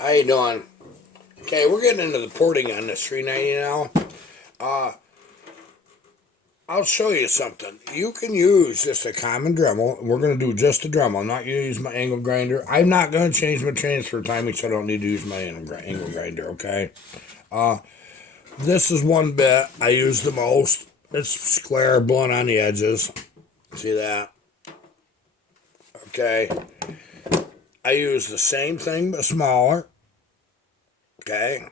How you doing? Okay, we're getting into the porting on this 390 now. Uh, I'll show you something. You can use just a common Dremel. We're going to do just a Dremel. I'm not going to use my angle grinder. I'm not going to change my transfer timing, so I don't need to use my angle grinder, okay? This is one bit I use the most. It's square, blunt on the edges. See that? Okay. I use the same thing, but smaller. Okay.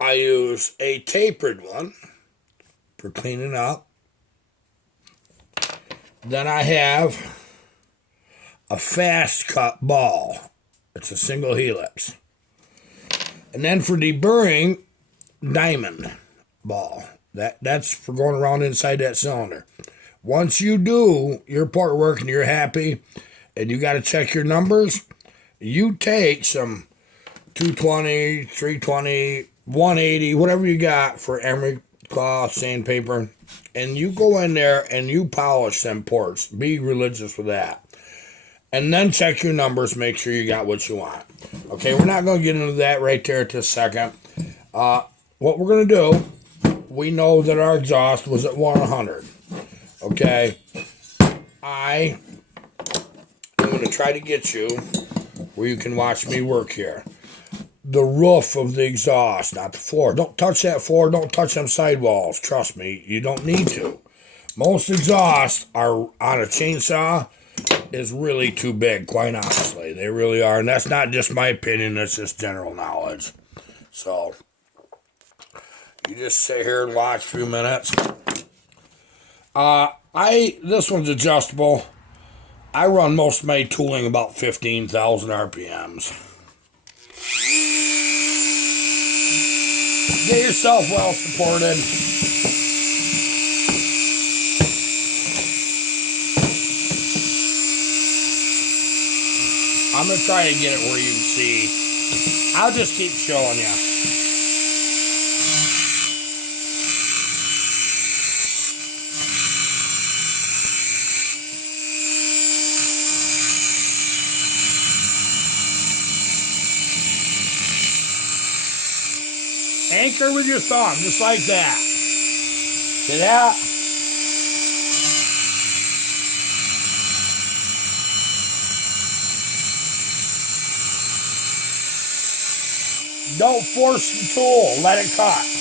I use a tapered one for cleaning up. Then I have a fast cut ball. It's a single helix. And then for deburring, diamond ball. That's for going around inside that cylinder. Once you do your part work and you're happy and you got to check your numbers, you take some 220, 320, 180, whatever you got for emery cloth, sandpaper, and you go in there and you polish them ports. Be religious with that. And then check your numbers, make sure you got what you want. Okay, we're not going to get into that right there at this second. What we're going to do, we know that our exhaust was at 100. Okay, I am going to try to get you where you can watch me work here. The roof of the exhaust, not the floor. Don't touch that floor. Don't touch them sidewalls. Trust me, you don't need to. Most exhausts are on a chainsaw is really too big, quite honestly. They really are. And that's not just my opinion. That's just general knowledge. So, you just sit here and watch a few minutes. This one's adjustable. I run most of my tooling about 15,000 RPMs. Get yourself well supported. I'm going to try to get it where you can see. I'll just keep showing you. Anchor with your thumb, just like that. See that? Don't force the tool, let it cut.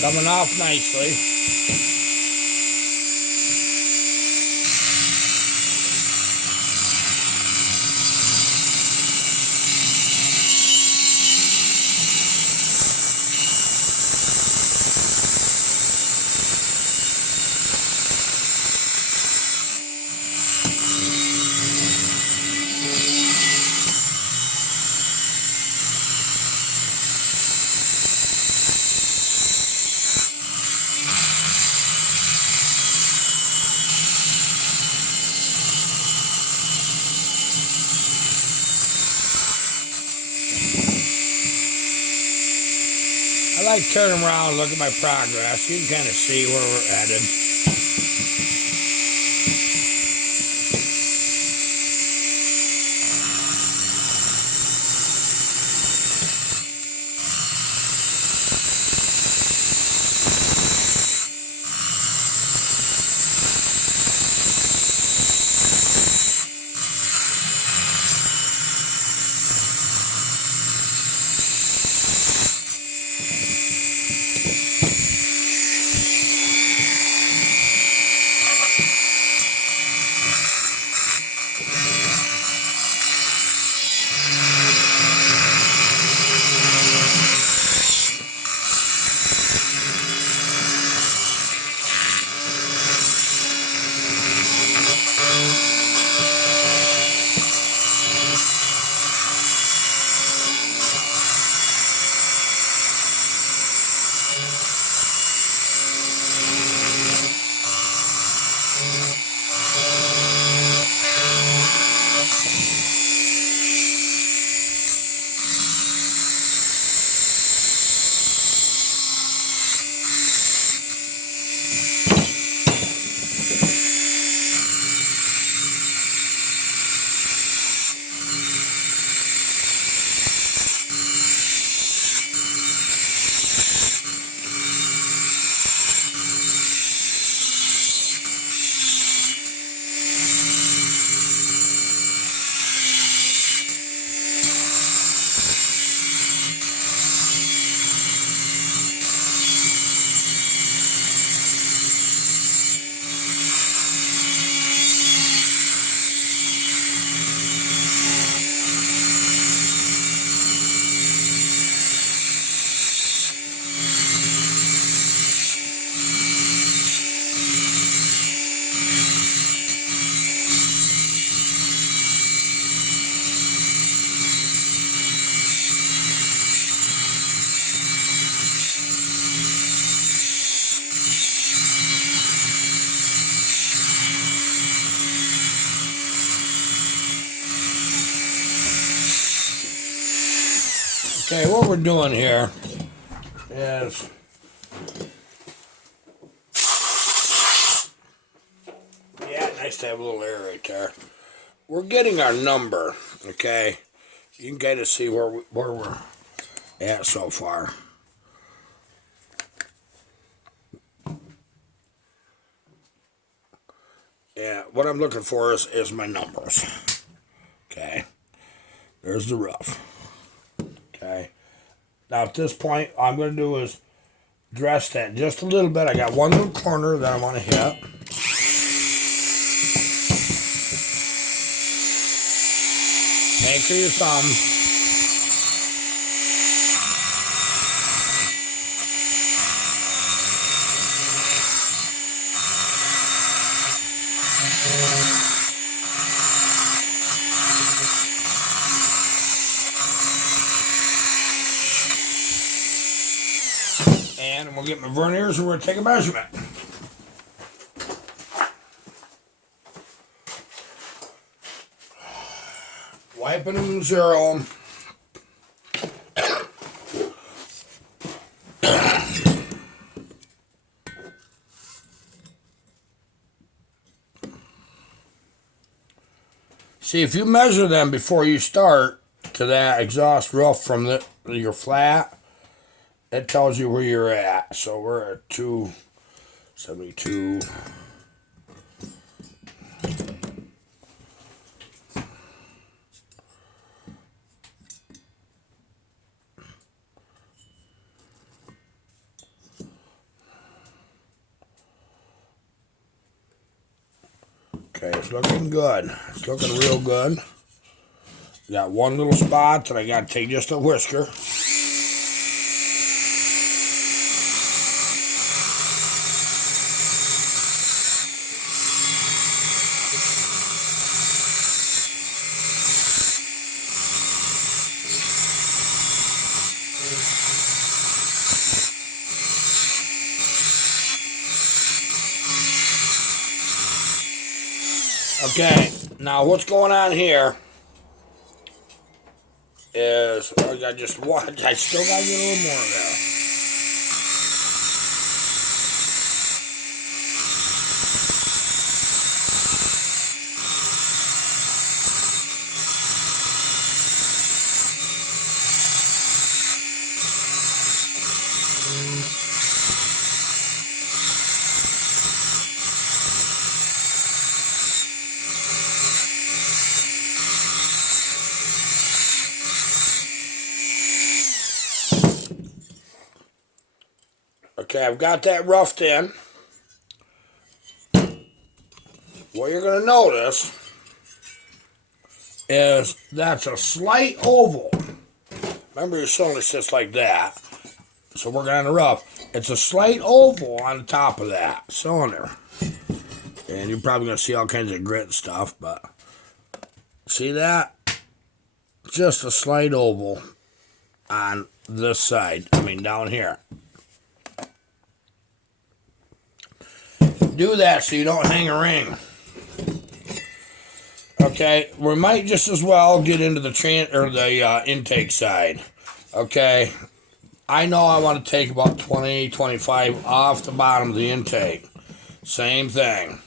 Coming off nicely. I like to turn them around and look at my progress. You can kind of see where we're headed. Okay, what we're doing here is nice to have a little air right there. We're getting our number, okay? You can kind of see where we're at so far. Yeah, what I'm looking for is my numbers. Okay. There's the rough. Okay. Now at this point, all I'm going to do is dress that just a little bit. I got one little corner that I want to hit. Anchor your thumb. And we'll get my verniers and we'll take a measurement. Wiping them and zero them. See, if you measure them before you start to that exhaust rough from your flat, it tells you where you're at. So we're at 272. Okay, it's looking good. It's looking real good. Got one little spot that I got to take just a whisker. Okay, now what's going on here is I just watch. I still got to get a little more of that. Okay, I've got that roughed in. What you're going to notice is that's a slight oval. Remember, your cylinder sits like that. So working on the rough. It's a slight oval on the top of that cylinder. And you're probably going to see all kinds of grit and stuff, but see that? Just a slight oval on this side. I mean, down here. Do that so you don't hang a ring. Okay, we might just as well get into the intake side. Okay, I know I want to take about 20, 25 off the bottom of the intake. Same thing.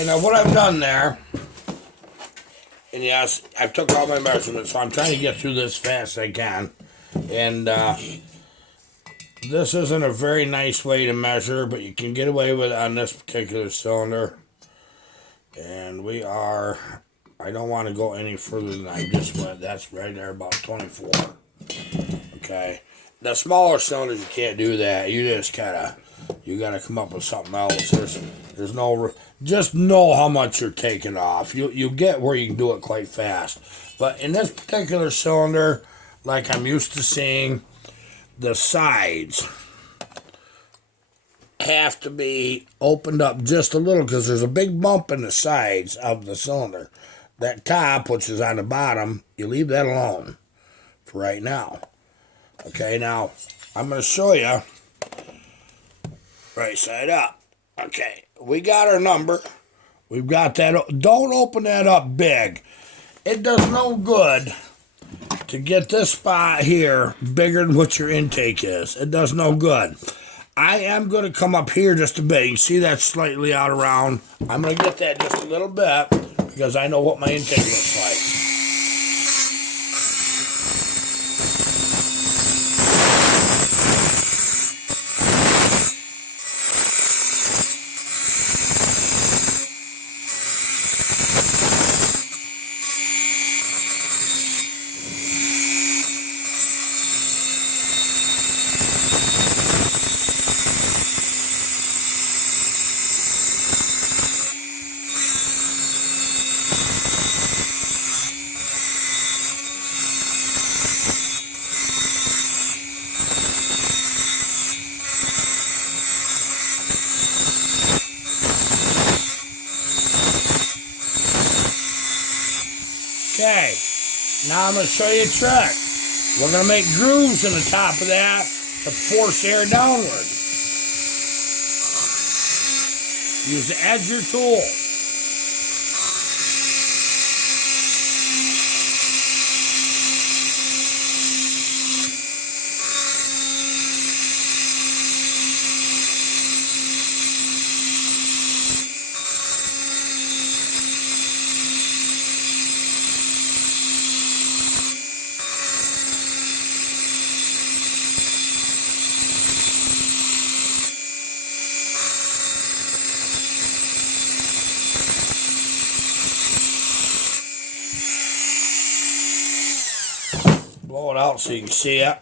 Okay, now what I've done there, and yes, I've took all my measurements, so I'm trying to get through this fast as I can. And this isn't a very nice way to measure, but you can get away with it on this particular cylinder. And we are, I don't want to go any further than I just went. That's right there, about 24. Okay. The smaller cylinders, you can't do that. You just you gotta come up with something else. There's no, just know how much you're taking off. You get where you can do it quite fast. But in this particular cylinder, like I'm used to seeing, the sides have to be opened up just a little because there's a big bump in the sides of the cylinder. That top, which is on the bottom, you leave that alone for right now. Okay, now I'm going to show you right side up. Okay, we got our number. We've got that. Don't open that up big. It does no good to get this spot here bigger than what your intake is. It does no good. I am going to come up here just a bit. You can see that's slightly out around. I'm going to get that just a little bit because I know what my intake looks like. Okay, now I'm going to show you a trick. We're going to make grooves in the top of that to force air downward. Use the edge of your tool. Blow it out so you can see it.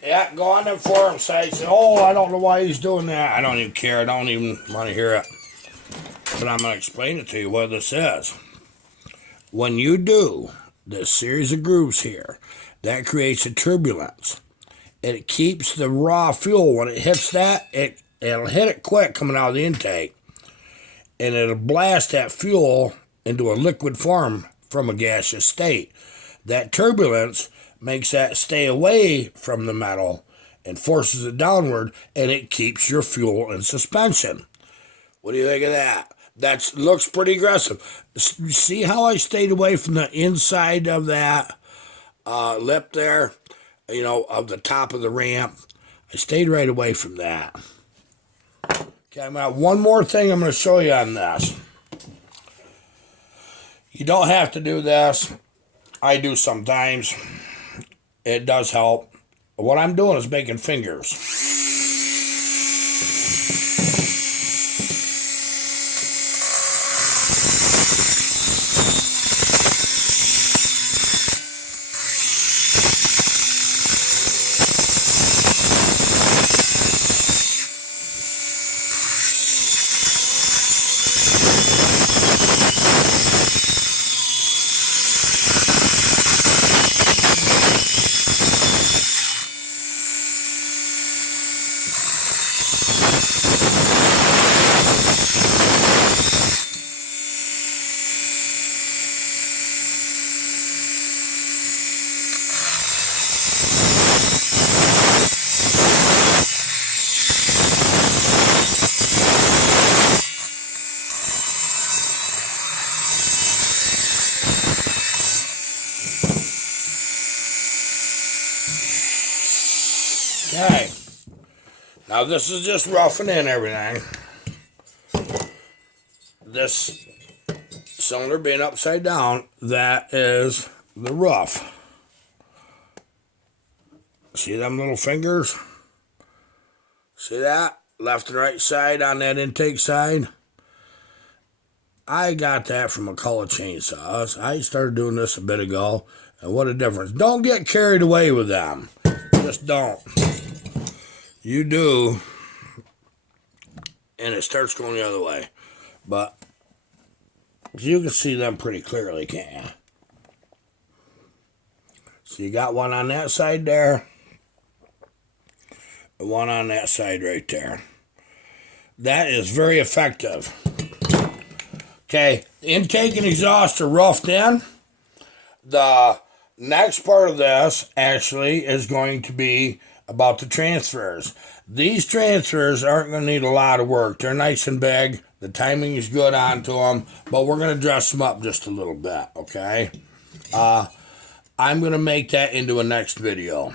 Yeah, go on them forum sites. Oh, I don't know why he's doing that. I don't even care. I don't even want to hear it. But I'm going to explain it to you what this is. When you do this series of grooves here, that creates a turbulence. It keeps the raw fuel, when it hits that, it'll hit it quick coming out of the intake. And it'll blast that fuel into a liquid form from a gaseous state. That turbulence makes that stay away from the metal and forces it downward, and it keeps your fuel in suspension. What do you think of that? That looks pretty aggressive. See how I stayed away from the inside of that lip there, you know, of the top of the ramp? I stayed right away from that. Okay, I'm going to have one more thing I'm going to show you on this. You don't have to do this. I do sometimes. It does help. What I'm doing is making fingers. Okay. Now this is just roughing in everything. this cylinder being upside down, that is the roof. See them little fingers? See that? Left and right side on that intake side. I got that from a couple of chainsaws. I started doing this a bit ago, and what a difference. Don't get carried away with them. Just don't. You do, and it starts going the other way. But you can see them pretty clearly, can't you? So you got one on that side there, and one on that side right there. That is very effective. Okay, intake and exhaust are roughed in. The next part of this actually is going to be about the transfers. These transfers aren't going to need a lot of work. They're nice and big. The timing is good onto them, but we're going to dress them up just a little bit, okay? I'm going to make that into a next video.